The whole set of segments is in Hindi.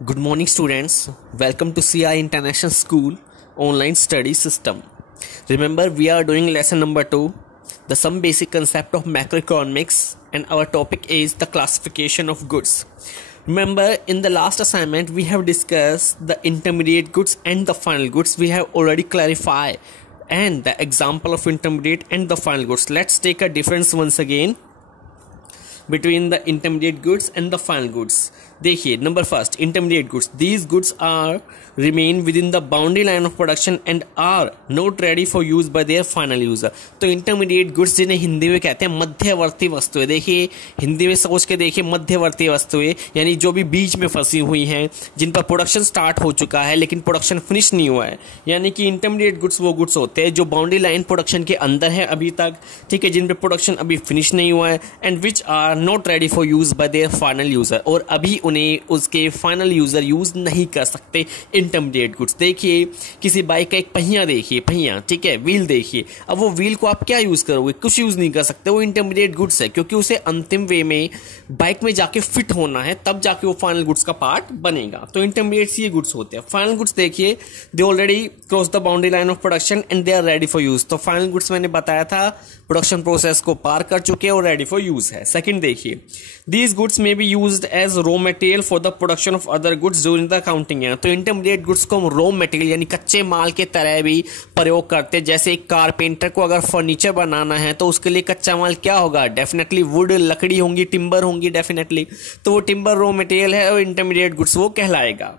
Good morning, students. Welcome to CI International School online study system. Remember, we are doing lesson number 2, the some basic concept of macroeconomics, and our topic is the classification of goods. Remember, in the last assignment, we have discussed the intermediate goods and the final goods. We have already clarified and the example of intermediate and the final goods. Let's take a difference once again between the intermediate goods and the final goods. देखिए, number first intermediate goods. These goods are remain within the boundary line of production and are not ready for use by their final user. तो इंटरमीडिएट गुड्स जिन्हें हिंदी में कहते हैं मध्यवर्ती वस्तुएं. देखिए, हिंदी में सोच के देखिए, मध्यवर्ती वस्तुएं यानी जो भी बीच में फंसी हुई हैं, जिन पर प्रोडक्शन स्टार्ट हो चुका है लेकिन प्रोडक्शन फिनिश नहीं हुआ है. यानी कि इंटरमीडिएट गुड्स वो गुड्स होते हैं जो बाउंड्री लाइन प्रोडक्शन के अंदर है अभी तक, ठीक है, जिन पर प्रोडक्शन अभी फिनिश नहीं हुआ है, and which are not ready for use by their final user, और अभी उन्हें उसके फाइनल यूजर यूज नहीं कर सकते. Intermediate goods. देखिए, किसी बाइक का एक पहिया देखिए, पहिया, ठीक है, व्हील देखिए. अब वो व्हील को आप क्या यूज करोगे? कुछ यूज नहीं कर सकते. वो इंटरमीडिएट गुड्स है क्योंकि उसे अंतिम वे में बाइक में जाके फिट होना है, तब जाके वो फाइनल गुड्स का पार्ट बनेगा. तो इंटरमीडिएट ये गुड्स होते हैं. फाइनल गुड्स देखिए, they already cross the boundary line of production and they are ready for use. तो फाइनल गुड्स मैंने बताया था प्रोडक्शन प्रोसेस को पार कर चुके और रेडी फॉर यूज है. सेकंड देखिए, दीज गुड्स में be used as raw material for the production of other goods during the accounting year. तो इंटरमीडिएट गुड्स को हम रॉ मटेरियल यानी कच्चे माल के तरह भी प्रयोग करते हैं. जैसे एक कारपेंटर को अगर फर्नीचर बनाना है तो उसके लिए कच्चा माल क्या होगा? डेफिनेटली वुड, लकड़ी होंगी, टिम्बर होंगी डेफिनेटली. तो वो टिम्बर रॉ मटेरियल है और इंटरमीडिएट गुड्स वो कहलाएगा.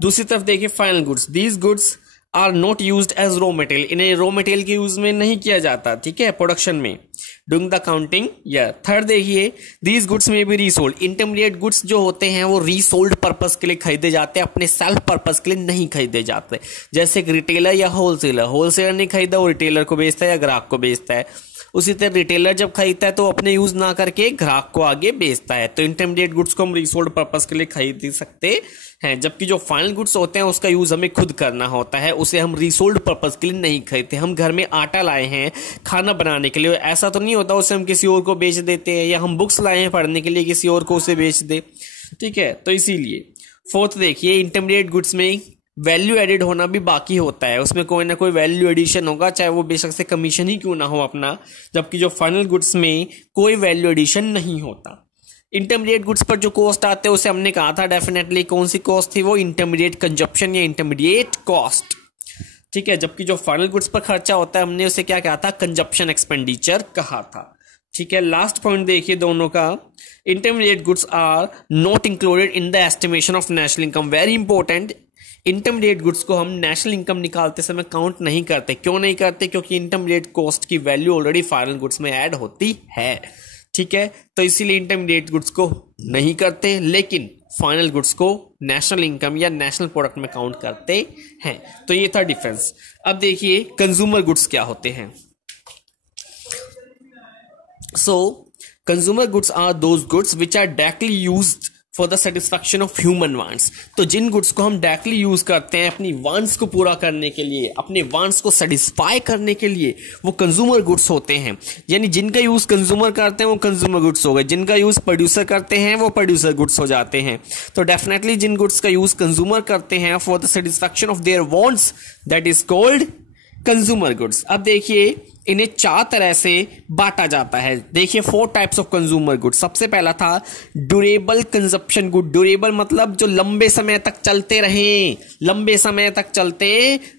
दूसरी तरफ देखिए final goods. These goods are not used as raw material. इन्हें रॉ मटेरियल के यूज में नहीं किया जाता, ठीक है, प्रोडक्शन में during the accounting year. Third देखिए, दीज गुड्स में भी रीसोल्ड. इंटरमीडिएट गुड्स जो होते हैं वो रीसोल्ड पर्पस के लिए खरीदे जाते हैं, अपने सेल्फ पर्पस के लिए नहीं खरीदे जाते. जैसे एक रिटेलर या होलसेलर, होलसेलर नहीं खरीदा वो रिटेलर को बेचता है या ग्राहक को बेचता है. उसी तरह रिटेलर जब खरीदता है तो अपने यूज ना करके ग्राहक को आगे बेचता है. तो इंटरमीडिएट गुड्स को हम रीसोल्ड पर्पस के लिए खरीद सकते हैं, जबकि जो फाइनल गुड्स होते हैं उसका यूज हमें खुद करना होता है. उसे हम रीसोल्ड पर्पस के लिए नहीं खरीदते. हम घर में आटा लाए हैं खाना बनाने के लिए, ऐसा तो नहीं होता उसे हम किसी और को बेच देते हैं, या हम बुक्स लाए हैं पढ़ने के लिए किसी और को उसे बेच दे, ठीक है. तो इसीलिए फोर्थ देखिए, इंटरमीडिएट गुड्स में वैल्यू एडिड होना भी बाकी होता है. उसमें कोई ना कोई वैल्यू एडिशन होगा, चाहे वो बेशक से कमीशन ही क्यों ना हो अपना, जबकि जो फाइनल गुड्स में कोई वैल्यू एडिशन नहीं होता. इंटरमीडिएट गुड्स पर जो कॉस्ट आते हैं उसे हमने कहा था डेफिनेटली कौन सी कॉस्ट थी, वो इंटरमीडिएट कंजप्शन या इंटरमीडिएट कॉस्ट, ठीक है. जबकि जो फाइनल गुड्स पर खर्चा होता है हमने उसे क्या कहा था? कंजप्शन एक्सपेंडिचर कहा था, ठीक है. लास्ट पॉइंट देखिए दोनों का, intermediate goods are not included in the estimation of national income. Very important, intermediate goods को हम नेशनल इनकम निकालते समय काउंट नहीं करते. क्यों नहीं करते? क्योंकि इंटरमीडिएट कॉस्ट की वैल्यू ऑलरेडी फाइनल गुड्स में ऐड होती है, ठीक है. तो इसीलिए इंटरमीडिएट गुड्स को नहीं करते, लेकिन फाइनल गुड्स को नेशनल इनकम या नेशनल प्रोडक्ट में काउंट करते हैं. तो ये था डिफरेंस. अब देखिए कंज्यूमर गुड्स क्या होते हैं. So consumer goods are those goods which are directly used for the satisfaction of human wants. तो जिन गुड्स को हम डायरेक्टली यूज करते हैं अपनी वांट्स को पूरा करने के लिए, अपने वांट्स को सेटिस्फाई करने के लिए, वो कंज्यूमर गुड्स होते हैं. यानी जिनका यूज कंज्यूमर करते हैं वो कंज्यूमर गुड्स हो गए, जिनका यूज प्रोड्यूसर करते हैं वो प्रोड्यूसर गुड्स हो जाते हैं. तो डेफिनेटली जिन गुड्स का यूज कंज्यूमर करते हैं for the satisfaction of their wants, that is called consumer goods. अब देखिए, इन्हें 4 तरह से बांटा जाता है. देखिए 4 टाइप्स ऑफ कंज्यूमर गुड्स. सबसे पहला था ड्यूरेबल कंजप्शन गुड. ड्यूरेबल मतलब जो लंबे समय तक चलते रहें, लंबे समय तक चलते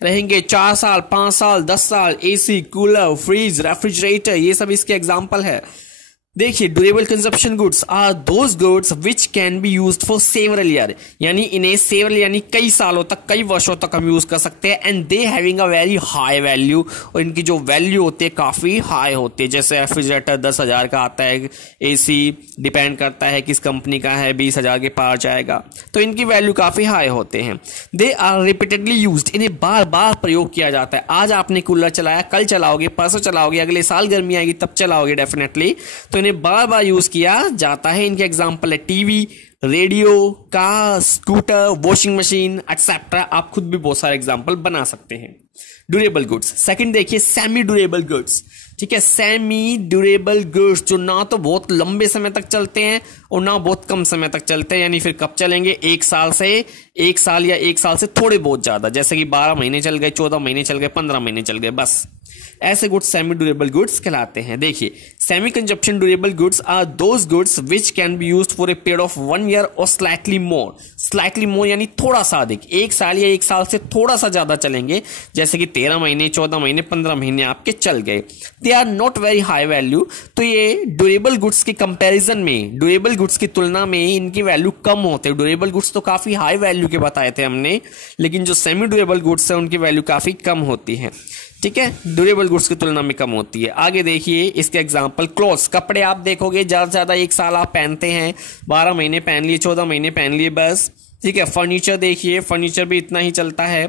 रहेंगे, 4 साल 5 साल 10 साल. एसी, कूलर, फ्रिज, रेफ्रिजरेटर, ये सब इसके एग्जाम्पल है. देखिए, durable consumption goods are those goods which can be used for several year. यानी इन्हें सेवरल यानी कई सालों तक, कई वर्षों तक हम यूज कर सकते हैं. And they having a very high value, और इनकी जो वैल्यू होती है काफी हाई होती है. जैसे रेफ्रिजरेटर 10,000 का आता है, एसी डिपेंड करता है किस कंपनी का है, 20,000 के पार जाएगा. तो इनकी वैल्यू काफी हाई होते हैं. They are repeatedly used. इन्हें बार बार प्रयोग किया जाता है. आज आपने कूलर चलाया, कल चलाओगे, परसों चलाओगे, अगले साल गर्मी आएगी तब चलाओगे डेफिनेटली. तो इन्हें बार बार यूज किया जाता है. इनके एग्जांपल है TV, radio, car, scooter, washing machine etcetera. आप खुद भी बहुत सारे एग्जांपल बना सकते हैं. Durable goods. सेकंड देखिए सेमी ड्यूरेबल गुड्स, ठीक है। सेमी ड्यूरेबल गुड्स जो ना तो बहुत लंबे समय तक चलते हैं और ना बहुत कम समय तक चलते हैं, यानी फिर कब चलेंगे, 1 साल या 1 साल से थोड़े बहुत ज्यादा, जैसे कि 12 महीने चल गए, 14 महीने चल गए, 15 महीने चल गए, बस ऐसे गुड्स सेमी ड्यूरेबल गुड्स कहलाते हैं। देखिए, semi consumption durable goods are those goods which can be used for a period of 1 year और स्लाइटली मोर यानी थोड़ा सा अधिक, 1 साल या 1 साल से थोड़ा सा ज्यादा चलेंगे, जैसे कि 13 महीने, 14 महीने, 15 महीने आपके चल गए। They are not very high value, तो ये ड्यूरेबल गुड्स के कंपैरिजन में, ड्यूरेबल गुड्स की तुलना में इनकी वैल्यू कम होते हैं। ड्यूरेबल गुड्स तो काफी हाई वैल्यू के बताए थे हमने, लेकिन जो सेमी ड्यूरेबल गुड्स है उनकी वैल्यू काफी कम होती है। ठीक है, ड्यूरेबल गुड्स की तुलना में कम होती है। आगे देखिए इसके एग्जांपल, क्लोथ्स, कपड़े आप देखोगे ज्यादा से ज्यादा 1 साल आप पहनते हैं, 12 महीने पहन लिए, 14 महीने पहन लिए, बस। ठीक है, फर्नीचर देखिए, फर्नीचर भी इतना ही चलता है।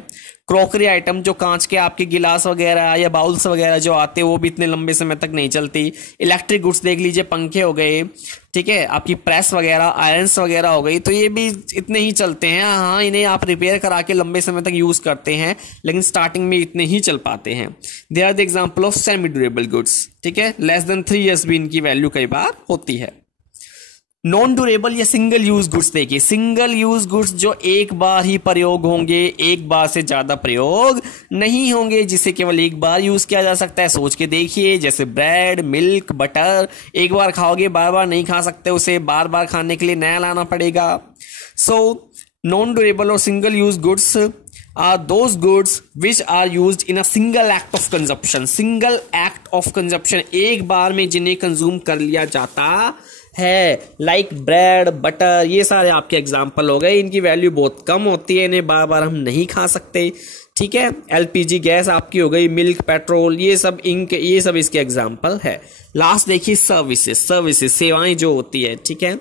क्रॉकरी आइटम जो कांच के आपके गिलास वगैरह या बाउल्स वगैरह जो आते हैं वो भी इतने लंबे समय तक नहीं चलती। इलेक्ट्रिक गुड्स देख लीजिए, पंखे हो गए, ठीक है, आपकी प्रेस वगैरह, आयरन्स वगैरह हो गई, तो ये भी इतने ही चलते हैं। हाँ, इन्हें आप रिपेयर करा के लंबे समय तक यूज करते हैं, लेकिन स्टार्टिंग में इतने ही चल पाते हैं। They are the example of semi durable goods. ठीक है, लेस देन 3 years भी इनकी वैल्यू कई बार होती है। नॉन ड्यूरेबल या सिंगल यूज गुड्स देखिए, सिंगल यूज गुड्स जो एक बार ही प्रयोग होंगे, एक बार से ज्यादा प्रयोग नहीं होंगे, जिसे केवल एक बार यूज किया जा सकता है। सोच के देखिए, जैसे ब्रेड, मिल्क, बटर, एक बार खाओगे, बार बार नहीं खा सकते उसे, बार बार खाने के लिए नया लाना पड़ेगा। सो नॉन ड्यूरेबल और single use goods are those goods which are used in a single act of consumption, single act of consumption, एक बार में जिन्हें कंज्यूम कर लिया जाता है, लाइक ब्रेड, बटर, ये सारे आपके एग्जाम्पल हो गए। इनकी वैल्यू बहुत कम होती है, इन्हें बार बार हम नहीं खा सकते। ठीक है, एलपीजी गैस आपकी हो गई, मिल्क, पेट्रोल, ये सब इसके एग्जाम्पल है। लास्ट देखिए सर्विसेज, सेवाएं जो होती है। ठीक है,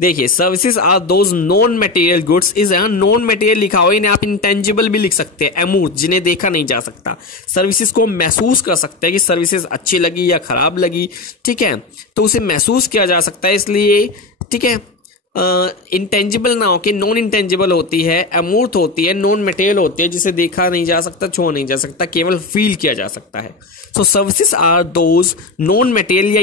देखिए, services are those non material goods, is non material लिखा हो, इन्हें आप इंटेंजिबल भी लिख सकते हैं, अमूर्त, जिन्हें देखा नहीं जा सकता। सर्विसेज को महसूस कर सकते हैं कि सर्विसेज अच्छी लगी या खराब लगी। ठीक है, तो उसे महसूस किया जा सकता है, इसलिए ठीक है, इंटेंजिबल ना हो के नॉन इंटेंजिबल होती है, अमूर्त होती है, नॉन मटेरियल होती है, जिसे देखा नहीं जा सकता, छुआ नहीं जा सकता, केवल फील किया जा सकता है। So services are those non material या